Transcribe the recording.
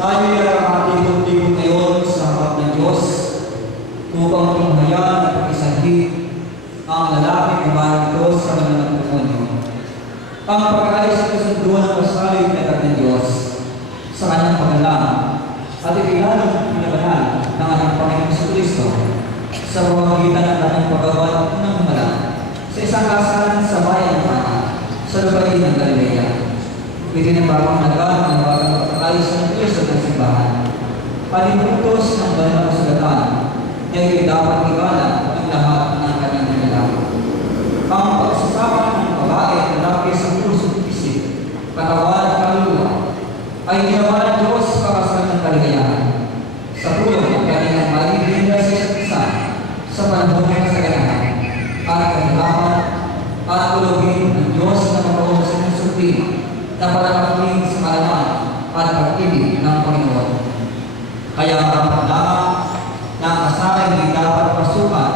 Tayo ay nakakatikot-tikot ngayon sa harap ng Diyos upang tunghayan at pag-isahid ang lalaki na bahay ito sa mga demonyo. Ang pagkakalis at kasunduan ng pasalig na agad ng Diyos sa kanyang pagkalang at ikilalong pinabanal ng ating Panginoong Kristo sa pamamagitan ng kanyang paggawa ng himala sa isang kasalan sa bayan ng Kana sa lupain ng Galilea. Itinabawang nagaan ang bagang pagkakalis ng Kristo ng simbahan at inutos ng banal na kasulatan na hindi dapat igalang ang lahat ng kanyang nilalang. Ang pagsasama ng babae at lalaki sa puso at isip, katawan at kaluluwa ay ginawa ng Diyos para sa kanyang kaligayahan. Sa tulong ng kanyang maligaya sa isa't isa sa panahon ng kasaganahan at kahirapan at tulogin ng Diyos na magkaroon sa konsulti na palakakin sa kalaman at pag-ibig ng Panginoon. Kaya marapat lamang na ang kasal hindi dapat pasukan